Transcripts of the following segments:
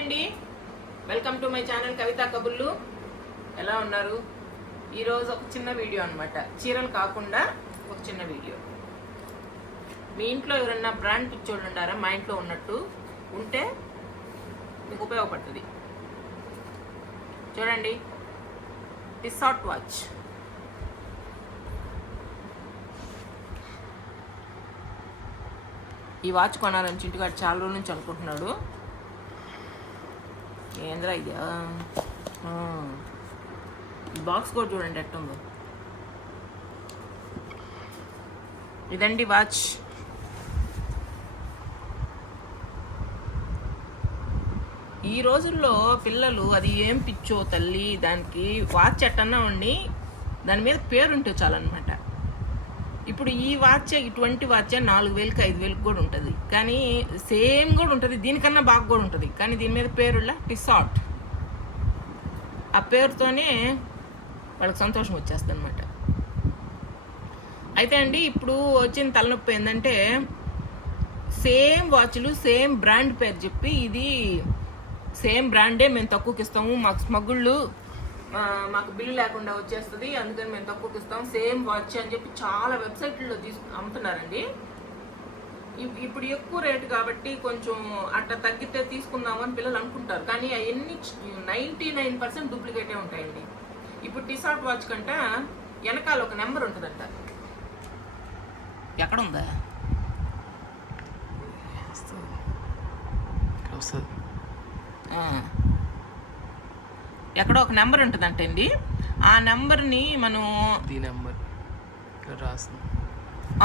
అండి, welcome to my channel కవితా కబుర్లు. ఎలా ఉన్నారు? ఈరోజు ఒక చిన్న వీడియో అనమాట. చీరలు కాకుండా ఒక చిన్న వీడియో. మీ ఇంట్లో ఎవరన్నా బ్రాండ్ పిచ్చోళ్ళు ఉండారా? మా ఇంట్లో ఉన్నట్టు ఉంటే మీకు ఉపయోగపడుతుంది. చూడండి, టిసాట్ వాచ్. ఈ వాచ్ కొనాలని చింటుగాడు చాలా రోజుల నుంచి అనుకుంటున్నాడు. ఏంద్రా ఇది? ఈ బాక్స్ కూడా చూడండి ఎట్టుందో. ఇదండి వాచ్. ఈ రోజుల్లో పిల్లలు అది ఏం పిచ్చో తల్లి, దానికి వాచ్ ఎట్టన్నా ఉండి దాని మీద పేరుంటే చాలన్నమాట. ఇప్పుడు ఈ వాచ్ ఇటువంటి వాచ్ 4,000కి 5,000కి కూడా ఉంటుంది, కానీ సేమ్ కూడా ఉంటుంది, దీనికన్నా బాగా కూడా ఉంటుంది. కానీ దీని మీద పేరులా టిసాట్. ఆ పేరుతోనే వాళ్ళకి సంతోషం వచ్చేస్తుంది అనమాట. అయితే అండి, ఇప్పుడు వచ్చిన తలనొప్పి ఏంటంటే, సేమ్ వాచ్లు సేమ్ బ్రాండ్ పేరు చెప్పి, ఇది సేమ్ బ్రాండే మేము తక్కువకి ఇస్తాము, మాకు స్మగుళ్ళు, మాకు బిల్లు లేకుండా వచ్చేస్తుంది, అందుకని మేము తక్కువకి ఇస్తాం, సేమ్ వాచ్ అని చెప్పి చాలా వెబ్సైట్లలో అమ్ముతున్నారండి. ఇప్పుడు ఎక్కువ రేటు కాబట్టి కొంచెం అట్లా తగ్గితే తీసుకుందామని పిల్లలు అనుకుంటారు, కానీ అవన్నీ 99% డూప్లికేటే ఉంటాయండి. ఇప్పుడు టిసాట్ వాచ్ కంటే వెనకాల ఒక నెంబర్ ఉంటుందంట. ఎక్కడుందా? ఎక్కడో ఒక నెంబర్ ఉంటుందంట అండి. ఆ నెంబర్ని మనం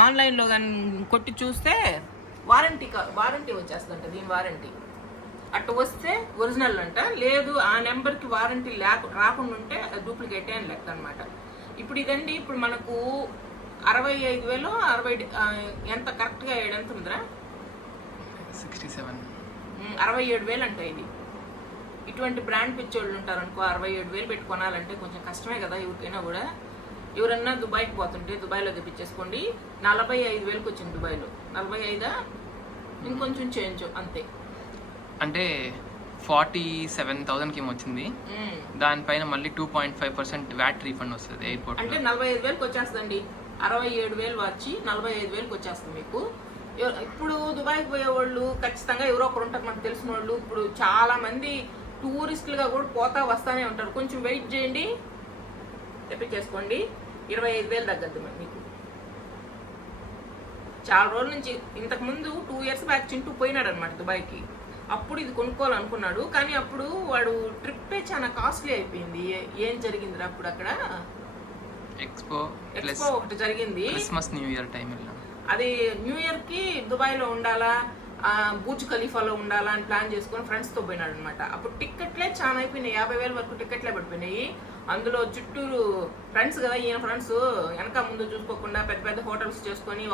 ఆన్లైన్లో కానీ కొట్టి చూస్తే వారంటీ వచ్చేస్తుందంట. దీని వారంటీ అటు వస్తే ఒరిజినల్ అంట, లేదు ఆ నెంబర్కి వారంటీ రాకుండా ఉంటే డూప్లికేటే అని లెక్క అనమాట. ఇప్పుడు ఇదండి, ఇప్పుడు మనకు 65,000 60 ఎంత కరెక్ట్గా ఎంత ఉందిరా? 67,000 అంట ఇది. ఇటువంటి బ్రాండ్ పిచ్చోళ్ళు ఉంటారు అనుకో, 67,000 పెట్టి కొనాలంటే కొంచెం కష్టమే కదా ఎవరికైనా కూడా. ఎవరన్నా దుబాయ్కి పోతుంటే దుబాయ్లో తెప్పించేసుకోండి. 45,000కి వచ్చింది దుబాయ్లో. 45 ఇంకొంచెం చేంజ్ అంతే. అంటే 47,000కి ఏమొచ్చింది, దానిపైన మళ్ళీ 2.5% వ్యాట్ రీఫండ్ వస్తుంది ఎయిర్పోర్ట్. అంటే 45,000కి వచ్చేస్తుందండి. 67,000 వచ్చి 45,000కి వచ్చేస్తుంది మీకు. ఇప్పుడు దుబాయ్కి పోయేవాళ్ళు ఖచ్చితంగా ఎవరో ఒకరు ఉంటారు మనకు తెలిసిన వాళ్ళు. ఇప్పుడు చాలా మంది టూరిస్టులుగా కూడా పోతా వస్తానే ఉంటారు. కొంచెం వెయిట్ చేయండి, తెప్పించేసుకోండి. 25,000 తగ్గద్దు మీకు. చాలా రోజుల నుంచి, ఇంతకుముందు 2 years బ్యాక్ చింటూ పోయినాడు అనమాట దుబాయ్కి. అప్పుడు ఇది కొనుక్కోవాలనుకున్నాడు, కానీ అప్పుడు వాడు ట్రిప్పే చాలా కాస్ట్లీ అయిపోయింది. ఏం జరిగింది అప్పుడు అక్కడ? ఎక్స్పో ఒకటి జరిగింది, క్రిస్మస్ న్యూ ఇయర్ టైంలో. అది న్యూ ఇయర్కి దుబాయ్లో ఉండాలా, బుర్జ్ ఖలీఫాలో ఉండాలా అని ప్లాన్ చేసుకొని ఫ్రెండ్స్తో పోయినాడు అనమాట. అప్పుడు టికెట్లే చాలా అయిపోయినాయి, 50,000 వరకు టికెట్లే పడిపోయినాయి. అందులో చుట్టూరు ఫ్రెండ్స్ కదా, ఈయన ఫ్రెండ్స్ వెనక ముందు చూసుకోకుండా పెద్ద పెద్ద హోటల్స్ చేసుకొని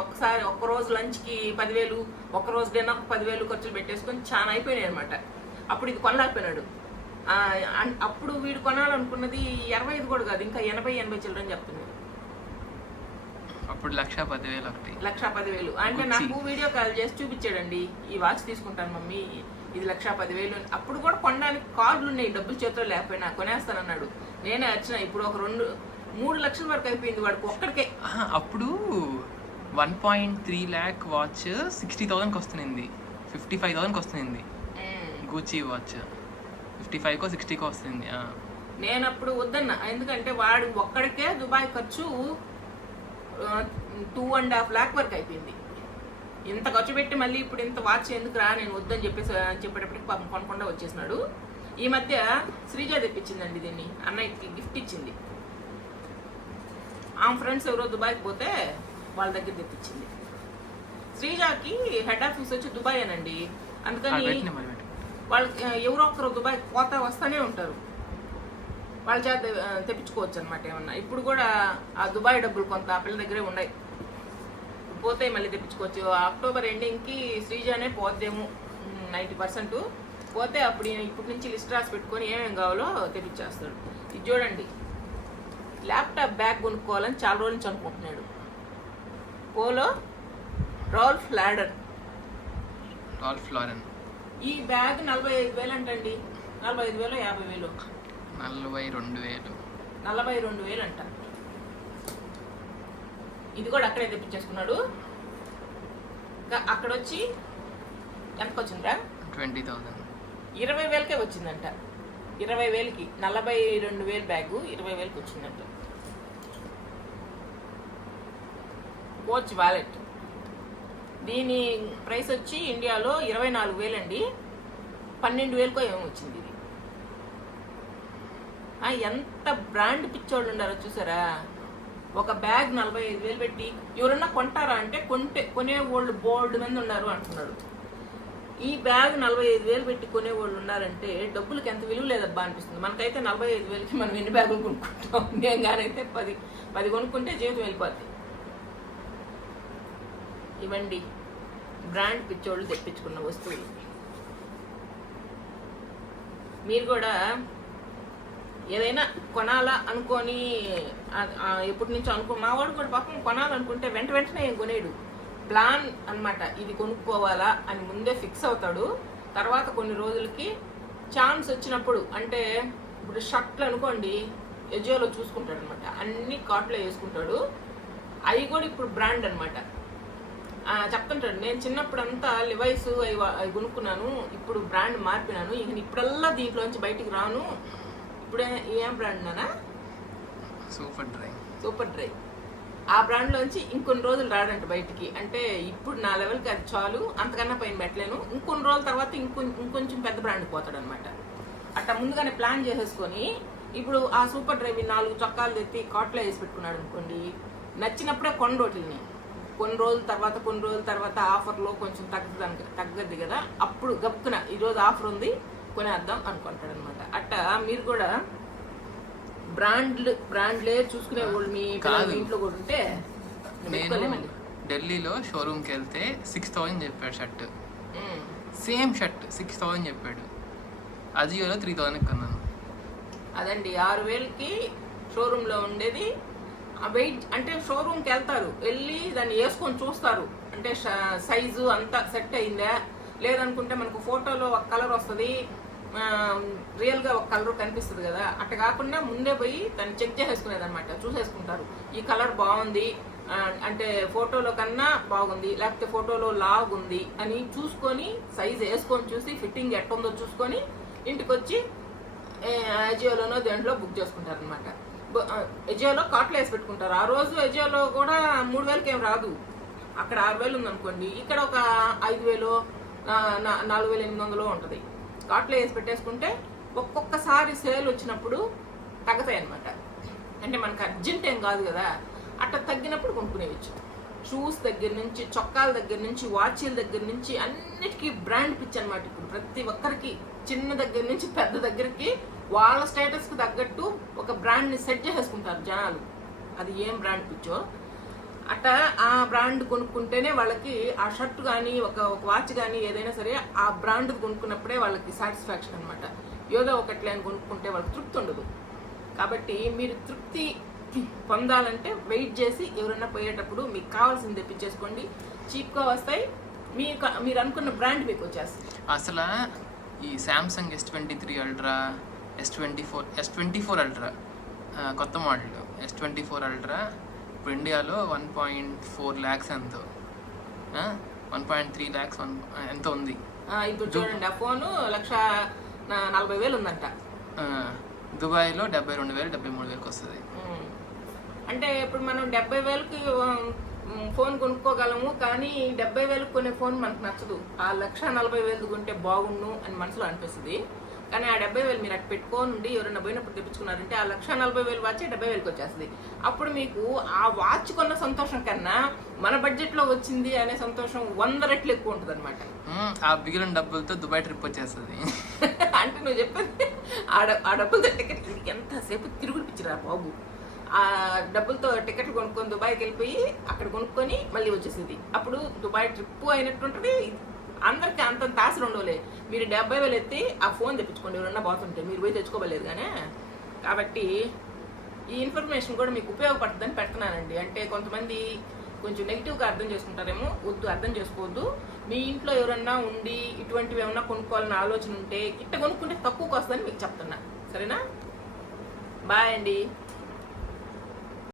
ఒక్కరోజు లంచ్కి 10,000, ఒక్కరోజు డిన్నర్కి 10,000 ఖర్చులు పెట్టేసుకొని చాలా అయిపోయినాయి అనమాట. అప్పుడు ఇది కొనలేకపోయినాడు. అప్పుడు వీడు కొనాలనుకున్నది 25 కూడా కాదు, ఇంకా 80 చిల్లరని చెప్తున్నాడు. అప్పుడు 1,10,000 ఒకటి, 1,10,000 అంటే నాకు వీడియో కాల్ చేసి చూపించాడండి. ఈ వాచ్ తీసుకుంటాను మమ్మీ, ఇది 1,10,000. అప్పుడు కూడా కొనడానికి కార్డులు ఉన్నాయి, డబ్బులు చేతిలో లేకపోయినా కొనేస్తానన్నాడు. నేనే వచ్చిన. ఇప్పుడు ఒక 2-3 లక్షల వరకు అయిపోయింది వాడికి ఒక్కడికే. అప్పుడు 1.3 lakh వాచ్ 60,000కి వస్తుంది, 55,000కి వస్తుంది. గూచీ వాచ్ 55కో 60కో వస్తుంది. నేను అప్పుడు వద్దన్నా, ఎందుకంటే వాడు ఒక్కడికే దుబాయ్ ఖర్చు 2.5 lakh వరకు అయిపోయింది. ఇంత ఖర్చు పెట్టి మళ్ళీ ఇప్పుడు ఇంత వాచ్ ఎందుకు రా, నేను వద్దని చెప్పేటప్పటికి పాపం కొనకుండా వచ్చేసినాడు. ఈ మధ్య శ్రీజ తెప్పించిందండి దీన్ని, అన్నయ్యకి గిఫ్ట్ ఇచ్చింది. ఆమె ఫ్రెండ్స్ ఎవరో దుబాయ్కి పోతే వాళ్ళ దగ్గర తెప్పించింది. శ్రీజాకి హెడ్ ఆఫీస్ వచ్చి దుబాయ్ అనండి, అందుకని వాళ్ళకి ఎవరో ఒకరు దుబాయ్ పోతా వస్తూనే ఉంటారు, వాళ్ళ చేత తెప్పించుకోవచ్చు అనమాట ఏమన్నా. ఇప్పుడు కూడా ఆ దుబాయ్ డబ్బులు కొంత ఆ పిల్ల దగ్గరే ఉన్నాయి, పోతే మళ్ళీ తెప్పించుకోవచ్చు. అక్టోబర్ ఎండింగ్కి శ్రీజానే పోద్దేమో 90%. పోతే అప్పుడు ఇప్పటి నుంచి లిస్ట్ రాసి పెట్టుకొని ఏమేమి కావాలో తెప్పించేస్తాడు. ఇది చూడండి, ల్యాప్టాప్ బ్యాగ్ కొనుక్కోవాలని చాలా రోజుల నుంచి అనుకుంటున్నాడు. పోలో రాల్ఫ్ లారెన్ ఈ బ్యాగ్ 45,000 అంటండి. 45,000 50,000 42,000 42,000 అంట. ఇది కూడా అక్కడే తెప్పించేసుకున్నాడు. అక్కడ వచ్చి ఎంతకు వచ్చిందిరా? 20,000. 20,000కే వచ్చిందంట. 20,000కి 42,000 బ్యాగు 20,000కి వచ్చిందంట. కోచ్ వాలెట్ దీని ప్రైస్ వచ్చి ఇండియాలో 24,000 అండి. 12,000కో ఏమో వచ్చింది ఇది. ఎంత బ్రాండ్ పిచ్చోళ్ళు ఉండారో చూసారా. ఒక బ్యాగ్ 45,000 పెట్టి ఎవరన్నా కొంటారా అంటే కొనేవాళ్ళు బోల్డ్ మంది ఉన్నారు అంటున్నాడు. ఈ బ్యాగ్ 45,000 పెట్టి కొనేవాళ్ళు ఉన్నారంటే డబ్బులకి ఎంత విలువ లేదబ్బా అనిపిస్తుంది. మనకైతే 45,000కి మనం ఎన్ని బ్యాగులు కొనుక్కుంటాం? నేను కానైతే 10 కొనుక్కుంటే జీవితం వెళ్ళిపోద్ది. ఇవ్వండి బ్రాండ్ పిచ్చోళ్ళు తెప్పించుకున్న వస్తువులు. మీరు కూడా ఏదైనా కొనాలా అనుకొని ఎప్పటి నుంచో మా వాడు కూడా పాపం కొనాలనుకుంటే వెంటనే ఏం కొనేడు. ప్లాన్ అన్నమాట, ఇది కొనుక్కోవాలా అని ముందే ఫిక్స్ అవుతాడు. తర్వాత కొన్ని రోజులకి ఛాన్స్ వచ్చినప్పుడు, అంటే ఇప్పుడు షర్ట్లు అనుకోండి, ఎజియోలో చూసుకుంటాడు అనమాట. అన్ని కార్ట్లో వేసుకుంటాడు. అవి కూడా ఇప్పుడు బ్రాండ్ అనమాట. చెప్తుంటాడు, నేను చిన్నప్పుడు అంతా లివైస్ అవి కొనుక్కున్నాను, ఇప్పుడు బ్రాండ్ మార్పినాను, ఇక ఇప్పుడల్లా దీంట్లోంచి బయటికి రాను. ఇప్పుడు ఏం బ్రాండ్ నానా? Super dry. ఆ బ్రాండ్లోంచి ఇంకొన్ని రోజులు రాడంట బయటికి. అంటే ఇప్పుడు నా లెవెల్కి అది చాలు, అంతకన్నా పైన పెట్టలేను. ఇంకొన్ని రోజుల తర్వాత ఇంకొంచెం పెద్ద బ్రాండ్కి పోతాడు అనమాట. అట్లా ముందుగానే ప్లాన్ చేసేసుకొని ఇప్పుడు ఆ సూపర్ డ్రైవ్ 4 చొక్కాలు తెచ్చి కాట్లో వేసి పెట్టుకున్నాడు అనుకోండి. నచ్చినప్పుడే కొండోటిల్ని కొన్ని రోజుల తర్వాత ఆఫర్లో కొంచెం తగ్గద్ది కదా, అప్పుడు గప్పున ఈరోజు ఆఫర్ ఉంది కొనేద్దాం అనుకుంటాడు అనమాట. అట్టా మీరు కూడా బ్రాండ్లే చూసుకునే వాళ్ళు మీ ఇంట్లో కూడా ఉంటే ఢిల్లీలో షోరూమ్కి వెళ్తే 6,000 చెప్పాడు షర్ట్. సేమ్ షర్ట్ 6,000 చెప్పాడు. అజియోలో 3,000 కొన్నాను. అదండి 6,000కి షోరూంలో ఉండేది. వెయిట్ అంటే షోరూమ్కి వెళ్తారు, వెళ్ళి దాన్ని వేసుకొని చూస్తారు, అంటే సైజు అంతా సెట్ అయిందా లేదనుకుంటే మనకు ఫోటోలో ఒక కలర్ వస్తుంది, రియల్గా ఒక కలర్ కనిపిస్తుంది కదా. అట్లా కాకుండా ముందే పోయి దాన్ని చెక్ చేసేసుకునేది అనమాట. చూసేసుకుంటారు, ఈ కలర్ బాగుంది అంటే ఫోటోలో కన్నా బాగుంది, లేకపోతే ఫోటోలో లాగ్ ఉంది అని చూసుకొని సైజు వేసుకొని చూసి ఫిట్టింగ్ ఎట్టుందో చూసుకొని ఇంటికి వచ్చి అజియోలోనో దేంట్లో బుక్ చేసుకుంటారు అనమాట. ఎజియోలో కార్ట్లో వేసి పెట్టుకుంటారు. ఆ రోజు ఎజియోలో కూడా 3,000కి ఏం రాదు. అక్కడ 6,000 ఉందనుకోండి, ఇక్కడ ఒక 5,000 4,800 ఉంటుంది. కార్ట్లో వేసి పెట్టేసుకుంటే ఒక్కొక్కసారి సేల్ వచ్చినప్పుడు తగ్గుతాయి అనమాట. అంటే మనకు అర్జెంట్ ఏం కాదు కదా, అట్లా తగ్గినప్పుడు కొనుక్కునేవచ్చు. షూస్ దగ్గర నుంచి, చొక్కాల దగ్గర నుంచి, వాచీల దగ్గర నుంచి అన్నిటికీ బ్రాండ్ పిచ్ అనమాట. ఇప్పుడు ప్రతి ఒక్కరికి చిన్న దగ్గర నుంచి పెద్ద దగ్గరికి వాళ్ళ స్టేటస్కి తగ్గట్టు ఒక బ్రాండ్ని సెట్ చేసేసుకుంటారు జనాలు. అది ఏం బ్రాండ్ పిచ్చో అట్టా ఆ బ్రాండ్ కొనుక్కుంటేనే వాళ్ళకి ఆ షర్ట్ కానీ ఒక వాచ్ కానీ ఏదైనా సరే ఆ బ్రాండ్ కొనుక్కున్నప్పుడే వాళ్ళకి సాటిస్ఫాక్షన్ అనమాట. ఏదో ఒకట్లేని కొనుక్కుంటే వాళ్ళకి తృప్తి ఉండదు. కాబట్టి మీరు తృప్తి పొందాలంటే వెయిట్ చేసి ఎవరైనా పోయేటప్పుడు మీకు కావాల్సింది తెప్పించేసుకోండి. చీప్గా వస్తాయి, మీరు అనుకున్న బ్రాండ్ మీకు వచ్చేస్తుంది. అసలు ఈ Samsung S23 ultra, S24 ultra కొత్త మోడల్ S24 అల్ట్రా ఇప్పుడు ఇండియాలో 1.4 lakhs ఎంతో, 1.3 lakhs ఎంతో ఉంది. ఇప్పుడు చూడండి, ఆ ఫోను 1,40,000 ఉందంట. దుబాయ్లో 72,000 73,000 వస్తుంది. అంటే ఇప్పుడు మనం 70,000కి ఫోన్ కొనుక్కోగలము, కానీ 70,000 కొనే ఫోన్ మనకు నచ్చదు. ఆ 1,40,000 కొంటే బాగుండు అని మనసులో అనిపిస్తుంది. కానీ ఆ 70,000 మీరు అటు పెట్టుకోండి, ఎవరైనా పోయినప్పుడు తెప్పించుకున్నారంటే ఆ 1,40,000 వాచ్ 70,000కి వచ్చేస్తుంది. అప్పుడు మీకు ఆ వాచ్ కొన్న సంతోషం కన్నా మన బడ్జెట్లో వచ్చింది అనే సంతోషం 100 రెట్లు ఎక్కువ ఉంటుంది అనమాట. ఆ మిగిలిన డబ్బులతో దుబాయ్ ట్రిప్ వచ్చేస్తుంది. అంటే నువ్వు చెప్పేది ఆ డబ్బులతో టికెట్ ఎంతసేపు తిరుగుడు పిచ్చిరా బాబు. ఆ డబ్బులతో టికెట్లు కొనుక్కొని దుబాయ్కి వెళ్ళిపోయి అక్కడ కొనుక్కొని మళ్ళీ వచ్చేసేది. అప్పుడు దుబాయ్ ట్రిప్ అయినట్టుంటుంది. అందరికీ అంతంత ఆశలు ఉండవులే. మీరు 70,000 ఎత్తి ఆ ఫోన్ తెప్పించుకోండి, ఎవరన్నా బాగుంటుంటే మీరు పోయి తెచ్చుకోవలేదు. కానీ కాబట్టి ఈ ఇన్ఫర్మేషన్ కూడా మీకు ఉపయోగపడుతుందని పెడుతున్నానండి. అంటే కొంతమంది కొంచెం నెగిటివ్గా అర్థం చేసుకుంటారేమో, వద్దు, అర్థం చేసుకోవద్దు. మీ ఇంట్లో ఎవరన్నా ఉండి ఇటువంటివి ఏమన్నా కొనుక్కోవాలని ఆలోచన ఉంటే ఇట్ట కొనుక్కుంటే తక్కువకి వస్తుందని మీకు చెప్తున్నా. సరేనా? బాయ్ అండి.